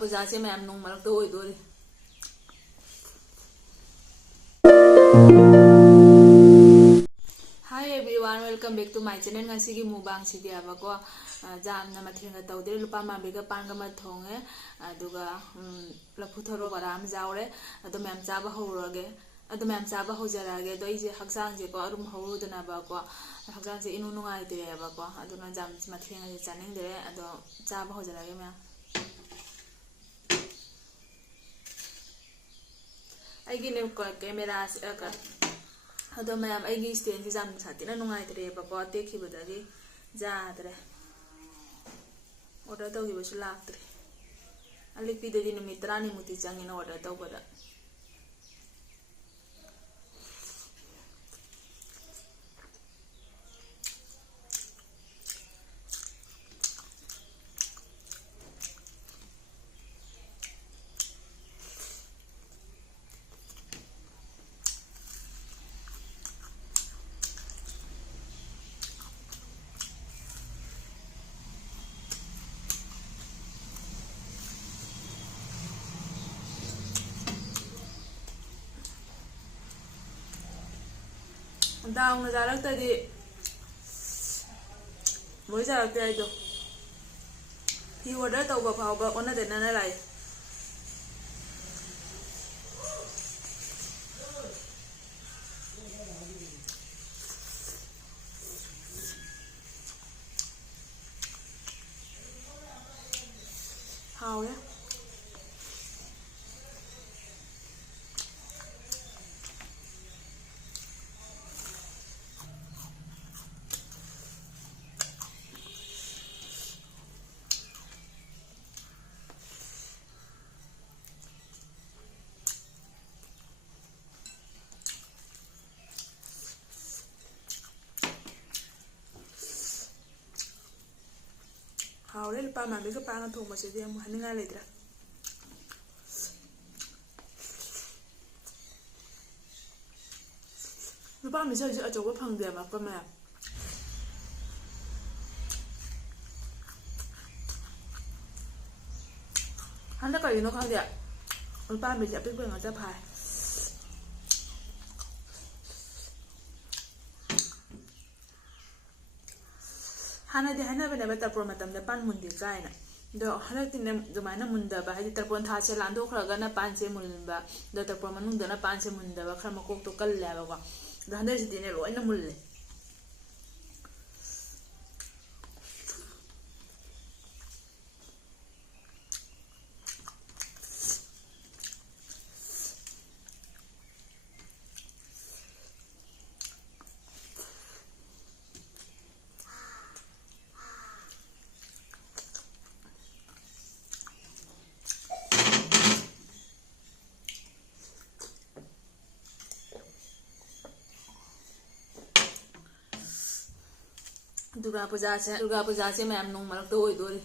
पूजा से मैम नोंग मरक तो होइदोरी Hi everyone, welcome back to my channel. Ngasi gi mukbang si dia ba ko jam na mathil ga tawde lupamanbi ga panga ma thonge aduga laphu thoro baram jawre adu mem cha ba horoge adu mem cha ba hojarage do ije hakchang je ko arum horudana ba ko hakchang je inu nungai de ba ko aduna jam mathil ga chaning de adu cha ba hojarage mem ai gi ne ko camera ka ado ma'am I stand से जाम साथीना नुंगाइतरे बको तेखिबदगी जादरे order तौगिबसु लाक्तरे अलिपिददी नुमित 30 मुति चंगिना order तौबदा Dang जारक्तदी मोय जारक्ते आइदो ही order तौबा फावबा ओना देना ना लाई हाव या हावले lupamanbi ga panga thaongba se de mu haninga leidra lupamanbi se je ajoba phangde ba ko ma handa ka yino khang dia lupamanbi se apik nga ja phai hana di hana bene beta pro matam de pan mundi kaina do hana tin de mana munda ba hadi tarpon tha se lando khraga na pan se mulba do tarpon manung da na pan se munda ba khama kok to kal la ba do handa si dine lo ina mulle Durga Puja से ma'am नोंग मरक तो होइदोरी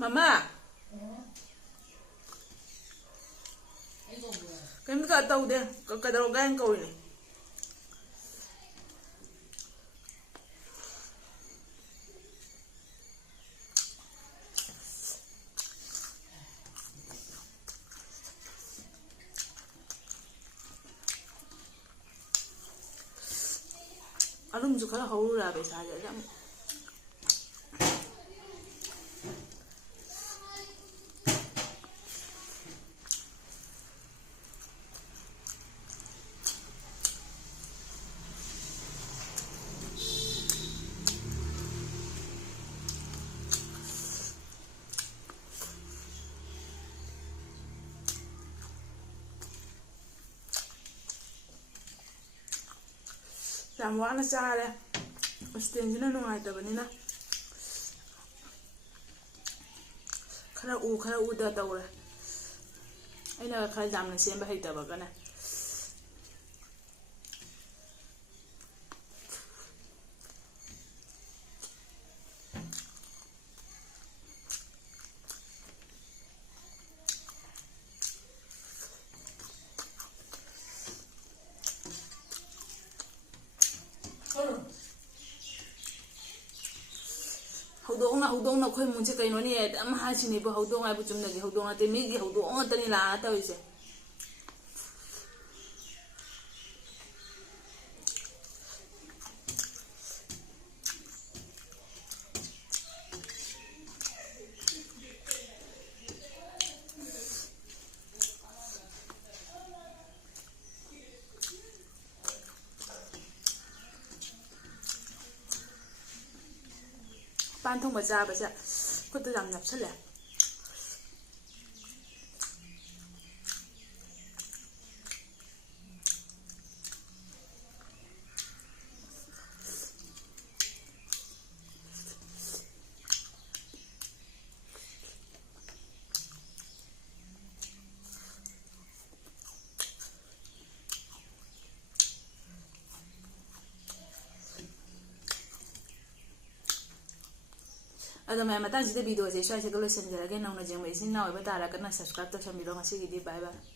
मम्मा कहीं का तौदे कदरो गायन कौने खरा हौरा बेसा जम Làm quá nó xa đây tiền chứ nó nung ai tập bên nè khá u ta tàu rồi ấy là khai giảm là xem hay tập cái này hꯧdong na khoi mun se kaino ni am ha chini bo hꯧdong ai bu chum na gi hꯧdong na te mi gi hꯧdong ta ni la ta wi se pan thong ba cha ba cha ko to jam nap chale अदो मैं मता जिदे video से स्वाइसे गलो संजरगे नौना जेंग इसिन ना ओइबा तारा कना subscribe तो समिरो ngasi gidi bye bye